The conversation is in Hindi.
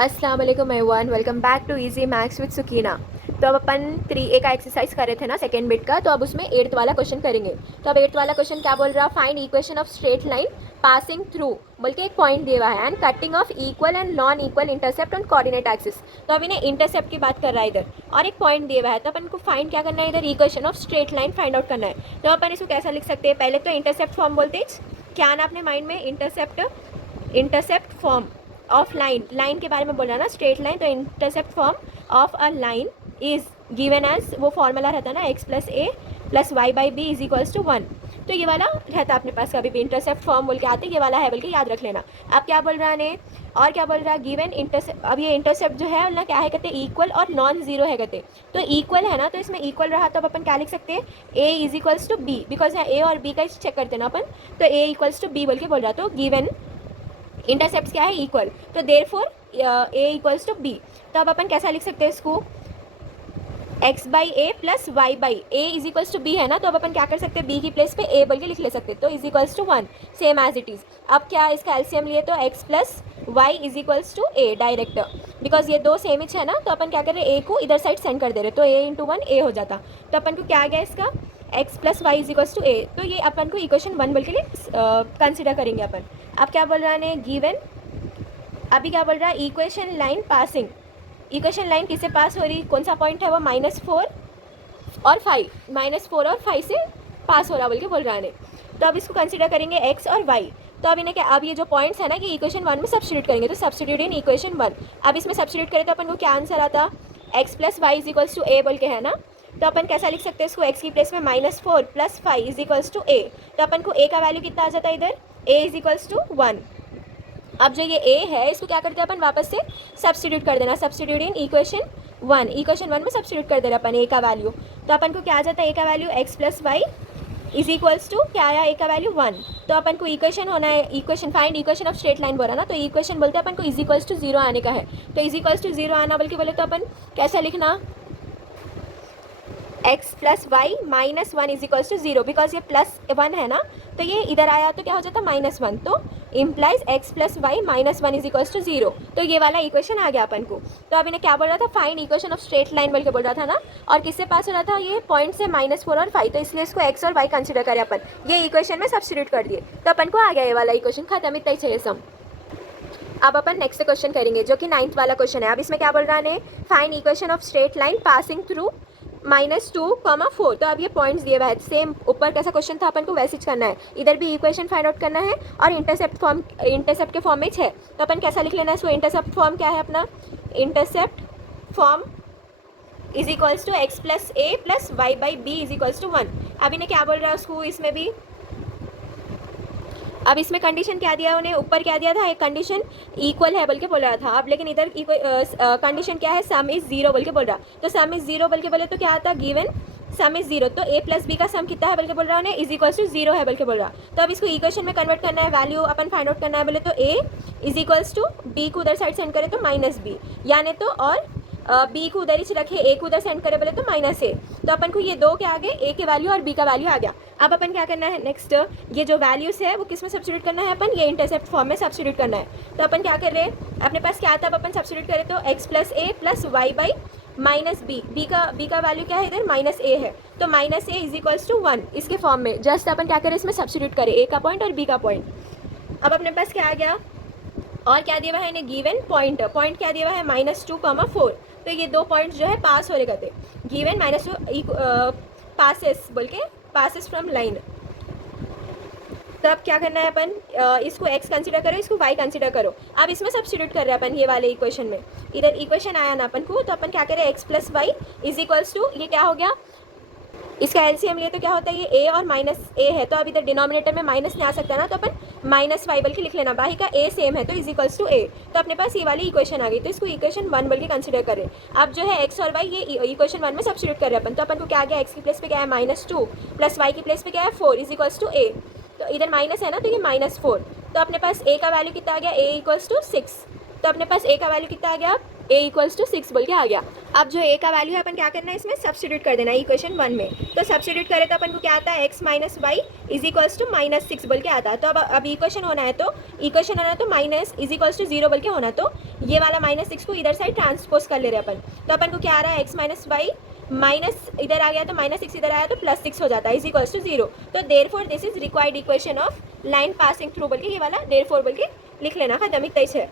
अस्सलाम वालेकुम everyone, welcome back to easy maths with Sukina. तो अब अपन 3A का एक्सरसाइज कर रहे थे ना, सेकेंड बिट का। तो अब उसमें 8th वाला क्वेश्चन करेंगे। तो अब 8th वाला क्वेश्चन क्या बोल रहा है, find equation of straight line passing through, बल्कि एक पॉइंट दिया हुआ है, and cutting of equal and non equal intercept on coordinate axis. तो अब इन्हें इंटरसेप्ट की बात कर रहा है इधर, और एक पॉइंट दिया हुआ है। तो अपन को फाइंड क्या करना है, इधर equation of straight line find out करना है। तो अपन इसको कैसा लिख सकते हैं, पहले तो इंटरसेप्ट फॉर्म बोलते हैं। क्या आना अपने माइंड में, इंटरसेप्ट फॉर्म ऑफ लाइन के बारे में बोल रहा ना, स्ट्रेट लाइन। तो intercept form of a line is given as, वो फॉर्मूला रहता ना, x plus A plus Y by B is equals to 1। तो ये वाला रहता है अपने पास, कभी भी इंटरसेप्ट फॉर्म बोल के आते, ये वाला है बोल के याद रख लेना। अब क्या बोल रहा है, और क्या बोल रहा है, गिवन इंटरसेप्ट। अब ये इंटरसेप्ट जो है ना, क्या है कहते, इक्वल और नॉन जीरो है कहते। तो इक्वल है ना, तो इसमें इक्वल रहा तो अब अपन क्या लिख सकते हैं, a is equals to B, because यहाँ a और b का चेक करते हैं ना अपन। तो a इक्वल्स टू बी बोल के बोल रहा, तो गिवन इंटरसेप्ट क्या है, इक्वल। तो therefore a equals to b। तो अब अपन कैसा लिख सकते हैं इसको, x by A plus Y by A is equals to B है ना। तो अब अपन क्या कर सकते हैं, b की प्लेस पे a बोल के लिख ले सकते हैं। तो is equals to 1, same as it is. अब क्या इसका एलसीएम लिए, तो x plus Y is equals to A direct, because ये दो सेम इच है ना। तो अपन क्या कर रहे हैं, a को इधर साइड सेंड कर दे रहे, तो a इंटू 1 a हो जाता। तो अपन को क्या आ गया इसका, x plus Y is equals to a. तो ये अपन को इक्वेशन 1 बोल के लिए कंसिडर करेंगे अपन। अब क्या बोल रहा है, गिवन, अभी क्या बोल रहा है, equation line passing. Equation line किससे पास हो रही, कौन सा पॉइंट है वो, -4 और 5, -4 और 5 से पास हो रहा बोल के बोल रहा है। तो अब इसको कंसिडर करेंगे x और y। तो अब इन्हें क्या, अब ये जो पॉइंट्स है ना, कि इक्वेशन 1 में सब्स्टिट्यूट करेंगे। तो सब्स्टिट्यूट इन इक्वेशन 1। अब इसमें सब्स्टिट्यूट करें तो अपन को क्या आंसर आता, x plus Y is equals to a बोल के है ना। तो अपन कैसा लिख सकते हैं इसको, x की प्लेस में -4 plus 5 is equals to a. तो अपन को a का वैल्यू कितना आ जाता है इधर, a इज इक्वल्स टू 1। अब जो ये a है, इसको क्या करते हैं अपन, वापस से सब्स्टिट्यूट कर देना, सब्स्टिट्यूट इन इक्वेशन 1। इक्वेशन 1 में सब्स्टिट्यूट कर देना अपन a का वैल्यू। तो अपन को क्या आ जाता है, a का value x plus Y is equals to, क्या आया, a का वैल्यू 1। तो अपन को इक्वेशन होना है, equation find equation of straight line बोला ना। तो इक्वेशन बोलते हैं अपन को इज इक्वल्स टू 0 आने का है। तो इज इक्वल्स टू 0 आना बल्कि बोले तो अपन कैसा लिखना, x plus Y minus 1 is equals to 0, because ये प्लस 1 है ना। तो ये इधर आया तो क्या हो जाता, -1। तो implies x plus Y minus 1 is equals to 0। तो ये वाला इक्वेशन आ गया अपन को। तो अब इन्हें क्या बोल रहा था, find equation of straight line बोल के बोल रहा था ना। और किससे पास हो रहा था, ये पॉइंट से -4 और 5। तो इसलिए इसको x और y कंसिडर करें अपन, ये इक्वेशन में सब्स्टिट्यूट कर दिए। तो अपन को आ गया ये वाला इक्वेशन, खत्म, इतना ही चाहिए सम। अब अपन नेक्स्ट क्वेश्चन करेंगे, जो कि 9th वाला क्वेश्चन है। अब इसमें क्या बोल रहा है, find equation of straight line passing through -2, 4। तो अब ये पॉइंट्स दिए हुए हैं, सेम ऊपर कैसा क्वेश्चन था अपन को वैसे ही करना है। इधर भी इक्वेशन फाइंड आउट करना है, और इंटरसेप्ट के फॉर्म में है। तो अपन कैसा लिख लेना है इसको, इंटरसेप्ट फॉर्म क्या है अपना, intercept form is equals to x plus A plus Y by B is equals to 1। अब इन्हें क्या बोल रहा है उसको, इसमें भी अब इसमें कंडीशन क्या दिया उन्हें, ऊपर क्या दिया था, एक कंडीशन इक्वल है बोल के बोल रहा था। अब लेकिन इधर कंडीशन क्या है, सम इज 0 बोल के बोल रहा। तो सम इज 0 बोल के बोले तो क्या आता, गिवन सम इज 0। तो a प्लस बी का सम कितना है बोल के बोल रहा है, इज इक्वल्स टू 0 है बोल के बोल रहा। तो अब इसको इक्वेशन में कन्वर्ट करना है, वैल्यू अपन फाइंड आउट करना है बोले तो a is equals to B को उधर साइड सेंड करे तो -b, यानी तो, और बी को उधर ही रखे, ए को उधर सेंड करे बोले तो -a। तो अपन को ये दो के आगे ए के वैल्यू और बी का वैल्यू आ गया। अब अपन क्या करना है नेक्स्ट, ये जो वैल्यूज है वो किस में सब्स्टिट्यूट करना है अपन, ये इंटरसेप्ट फॉर्म में सब्स्टिट्यूट करना है। तो अपन क्या कर रहे हैं, अपने पास क्या आता है, अब अपन सब्स्टिट्यूट करें तो x plus A plus Y by minus B, B का वैल्यू क्या है इधर, -a है। तो -a इज इक्वल्स टू 1, इसके फॉर्म में जस्ट अपन क्या करें, इसमें सब्स्टिट्यूट करें a का पॉइंट और b का पॉइंट। अब अपने पास क्या आ गया, और क्या दिया हुआ है इन्हें, गिवन पॉइंट क्या दिया हुआ है, -2, 4। तो ये दो पॉइंट्स जो है पास हो रहे कहते, गिवन -2 पासेस बोल के, पासेस फ्रॉम लाइन। तो अब क्या करना है अपन, इसको x कंसीडर करो, इसको y कंसीडर करो। अब इसमें सब्स्टिट्यूट कर रहे हैं अपन ये वाले इक्वेशन में। इधर इक्वेशन आया ना अपन को, तो अपन क्या करें, x plus Y is equals to, ये क्या हो गया, इसका एलसीएम लिए तो क्या होता है, ये a और -a है। तो अब इधर डिनोमिनेटर में माइनस नहीं आ सकता ना, तो अपन -y बोल के लिख लेना, बाकी का a सेम है तो इज इक्वल्स टू a। तो अपने पास ये वाली इक्वेशन आ गई। तो इसको इक्वेशन 1 बोल के कंसीडर करें। अब जो है x और y, ये इक्वेशन 1 में सब्स्टिट्यूट कर रहे हैं अपन। तो अपन को क्या आ गया, x की प्लेस पे क्या है -2 प्लस y की प्लेस पे क्या है 4 इज इक्वल्स टू a। तो इधर माइनस है ना, तो ये -4। तो अपने पास a का वैल्यू कितना आ गया, a इक्वल्स टू 6। तो अपने पास ए का वैल्यू कितना आ गया, ए इक्वल्स टू 6 बोल के आ गया। अब जो ए का वैल्यू है अपन क्या करना है, इसमें सब्स्टिट्यूट कर देना है इक्वेशन 1 में। तो सब्स्टिट्यूट करें तो अपन को क्या आता है, x minus Y is equals to -6 बोल के आता है। तो अब इक्वेशन होना है तो माइनस इज इक्वल्स टू 0 बोल के होना, तो ये वाला -6 को इधर साइड ट्रांसपोज कर ले रहे अपन। तो अपन को क्या आ रहा है, x माइनस वाई माइनस इधर आ गया तो -6 इधर आया तो +6 हो जाता है इज इक्वल्स टू 0। तो therefore this is required equation of line passing through बोल के ये वाला देयरफॉर बोल के लिख लेना, खत्म, इतना ही है।